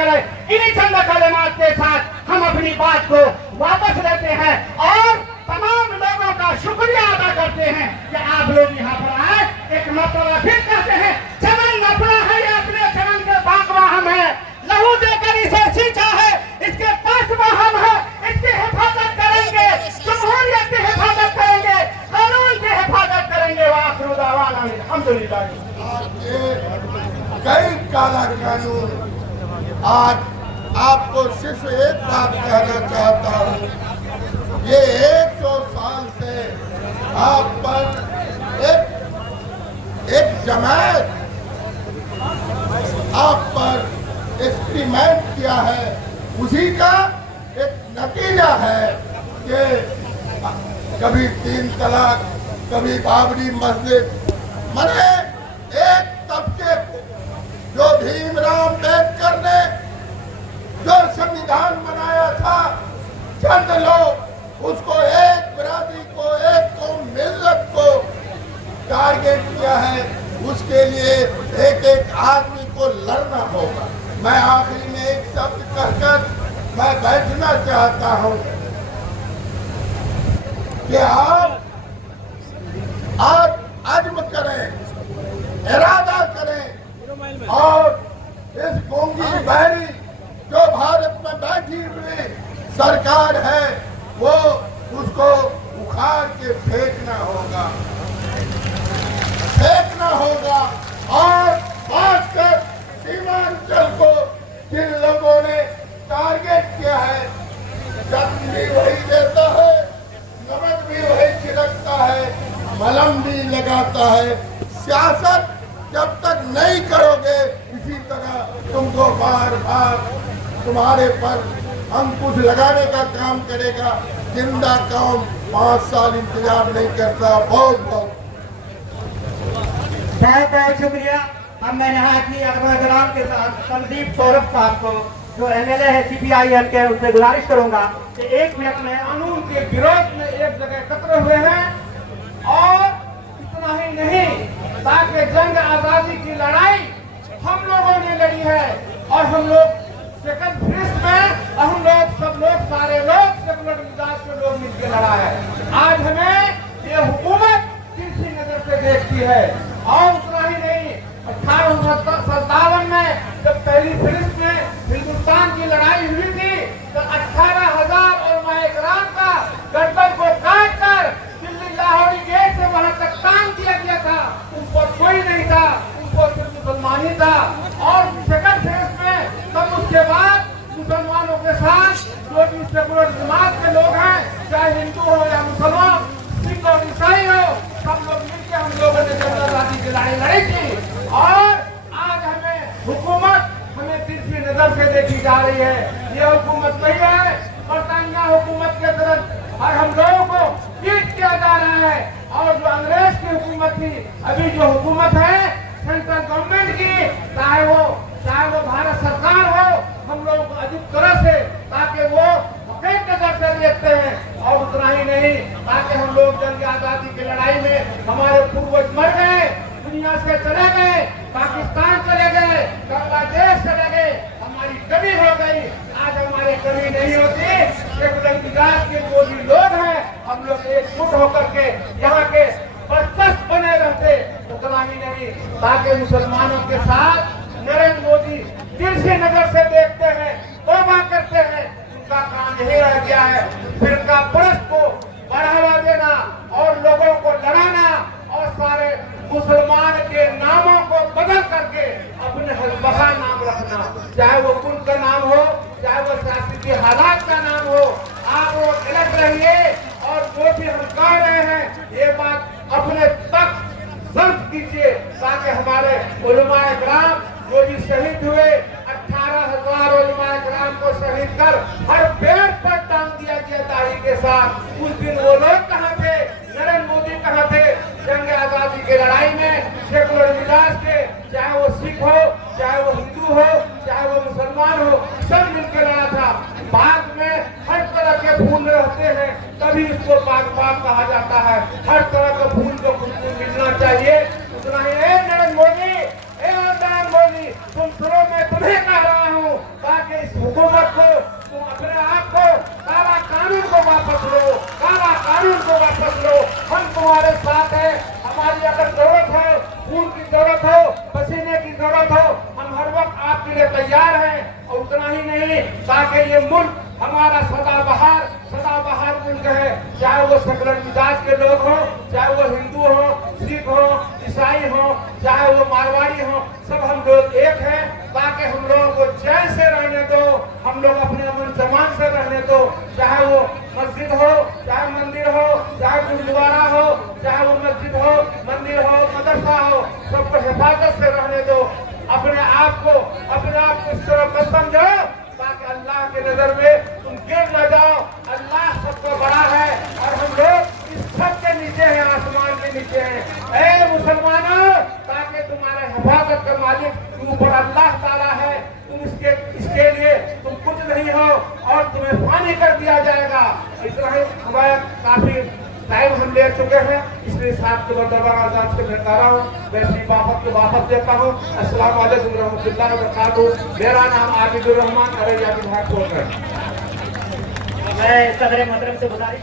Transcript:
करें। इन्हीं चंद कलिमात के साथ हम अपनी बात को वापस लेते हैं और तमाम लोगों का शुक्रिया अदा करते हैं कि आप लोग यहाँ पर आए। एक मरतबा फिर कहते हैं, चमन अपना है या अपने चमन के बागवा हम है, लहू देकर इसे सींचा है, इसके पास हम है, इसकी हिफाजत करेंगे, जमहूरियत की हिफाजत करेंगे, कानून की हिफाजत करेंगे। वाखिर दावाना अल्हम्दुलिल्लाह। कई काला कानून, आज आपको सिर्फ एक बात कहना चाहता हूँ, ये 100 साल से आप पर एक जमात आप पर एक्सपेरिमेंट किया है, उसी का एक नतीजा है कि कभी 3 तलाक, कभी बाबरी मस्जिद। मैंने एक तबके को, जो भीमराव अम्बेडकर ने जो संविधान बनाया था, चंद लोग उसको, एक बिरादरी को, एक कौम मिल्लत को टारगेट किया है। उसके लिए एक एक आदमी को लड़ना होगा। मैं आखिरी में एक शब्द कहकर मैं बैठना चाहता हूं कि आप आज अज़्म करें, इरादा करें और इस गूंगी बहरी जो भारत में बैठी हुई सरकार है, वो उसको उखाड़ के फेंकना होगा और खासकर सीमांचल को जिन लोगों ने टारगेट किया है, जख्म भी वही देता है, नमक भी वही छिड़कता है, मलहम भी लगाता है। सियासत जब तक नहीं करोगे, इसी तरह तुमको बार बार तुम्हारे पर अंकुश लगाने का काम करेगा। जिंदा कौम 5 साल इंतजार नहीं करता। बहुत बहुत शुक्रिया। अब मैं यहाँ की अकबर के साथ संदीप सौरभ साहब को, जो MLA है CPIM के, उनसे गुजारिश करूंगा कि 1 मिनट में कानून के विरोध में एक जगह एकत्र हुए हैं। और इतना ही नहीं, ताकि जंग आजादी की लड़ाई हम लोगों ने लड़ी है और हम लोग सेकंड फेज में, हम लोग सब लोग, सारे लोग, सेकुलर मिजाज के लोग मिलकर लड़ा है। आज हमें ये हुकूमत किसी नजर से देखती है। और उतना ही नहीं, 1857 में जब पहली फिलिस्ट में हिंदुस्तान की लड़ाई हुई थी, तो 18,000 उलमाए इकराम का गर्दन को काट कर दिल्ली लाहौरी गेट से वहां तक काम किया गया था। उस पर कोई नहीं था, उनको सिर्फ मुसलमान ही था। और सेकंड फेज में तब उसके बाद मुसलमानों के साथ जो भी सेकुलर जमात के लोग हैं, चाहे हिंदू हो या मुसलमान, सिख और ईसाई हो, सब लोग मिलकर हम लोगों ने जंग आजादी की लड़ाई लड़ी थी। और आज हमें तिरछी नजर से देखी जा रही है। ये हुकूमत नहीं है, बरतानिया हुकूमत के तरफ और हम लोगों को पीट किया जा रहा है। और जो अंग्रेज की हुकूमत थी, अभी जो हुकूमत है सेंट्रल गवर्नमेंट की, चाहे वो भारत सरकार हो, हम लोगों को अजीब तरह से, ताकि वो एक नजर से देखते हैं। और उतना ही नहीं, ताकि हम लोग जंग आजादी की लड़ाई में हमारे पूर्वज मर गए, दुनिया से चले गए, पाकिस्तान चले गए, बांग्लादेश चले गए, हमारी कमी हो गई। आज हमारी कमी नहीं होती। सेकुलर मिजाज के जो भी लोग हैं, हम लोग एकजुट होकर के यहाँ के बर्चस्प बने रहते। उतना ही नहीं, ताकि मुसलमानों के साथ नरेंद्र मोदी तिरछी नजर से देखते हैं, तौबा करते हैं। उनका काम यही रह गया है, फिरका परस्त को बढ़ावा देना और लोगों को लड़ाना और सारे मुसलमान के नामों को बदल करके अपने हज़बहा नाम रखना, चाहे वो कुल का नाम हो, चाहे वो सियासी हालात का नाम हो। आप वो अलग रहिए। और जो भी हम कह रहे हैं, ये बात अपने तक जब्त कीजिए, ताकि हमारे उलमाए किराम जो भी शहीद हुए, 18,000 उलमाए किराम को शहीद कर हर पेड़ पर टांग दिया गया दाढ़ी के साथ। उस दिन वो लोग कहाँ थे? नरेंद्र मोदी कहाँ थे? जंग आजादी की लड़ाई में सेकुलर मिजाज के, चाहे वो सिख हो, चाहे वो हिंदू हो, चाहे वो मुसलमान हो, सब मिलकर लड़ा था। बाग में हर तरह के फूल रहते हैं, तभी इसको बागबान कहा जाता है। हर तरह का फूल को खुशबू मिलना चाहिए। उतना ही नरेंद्र मोदी, तुम सुनो, मैं तुम्हें कह रहा हूँ, इस हुकूमत को, तुम अपने आप को काला कानून को वापस लो, काला कानून को वापस लो। हम तुम्हारे साथ हैं। हमारी अगर जरूरत हो, खून की जरूरत हो, पसीने की जरूरत हो, हम हर वक्त आपके लिए तैयार हैं। और उतना ही नहीं, ताकि ये मुल्क हमारा सदाबहार मुल्क है। चाहे वो सेकुलर मिजाज के लोग हों, चाहे वो हिंदू हो, सिख हो, ईसाई हो, चाहे वो मारवाड़ी हो, सब हम लोग एक हैं। ताकि हम लोगों को चैन से रहने दो, हम लोग अपने अमन जमान से रहने दो। चाहे वो मस्जिद हो, चाहे मंदिर हो, चाहे गुरुद्वारा हो, चाहे वो मस्जिद हो, मंदिर हो, मदरसा हो, सबको हिफाजत से रहने दो। अपने आप को इस तरह मत समझो ताकि अल्लाह के नजर में तुम गिर न जाओ। अल्लाह सबको बड़ा है और हम लोग इस छत के नीचे हैं, आसमान के नीचे हैं। ऐ मुसलमानों, ताकि तुम्हारे हिफाजत का मालिक ऊपर अल्लाह ताला है। तुम इसके लिए तुम कुछ नहीं हो और तुम्हें फानी कर दिया जाएगा। इतना ही हमारा काफी टाइम हम ले चुके हैं, इसलिए साहब के दोबारा आजाद के मैं रहा हूँ। मैं अपनी बात को वापस देता हूँ। अस्सलाम वालेकुम रहमतुल्लाहि व बरकातहू। मेरा नाम आबिदुर रहमान अरैया विभाग कोट है। मैं सदर मोहतरम से गुजारिश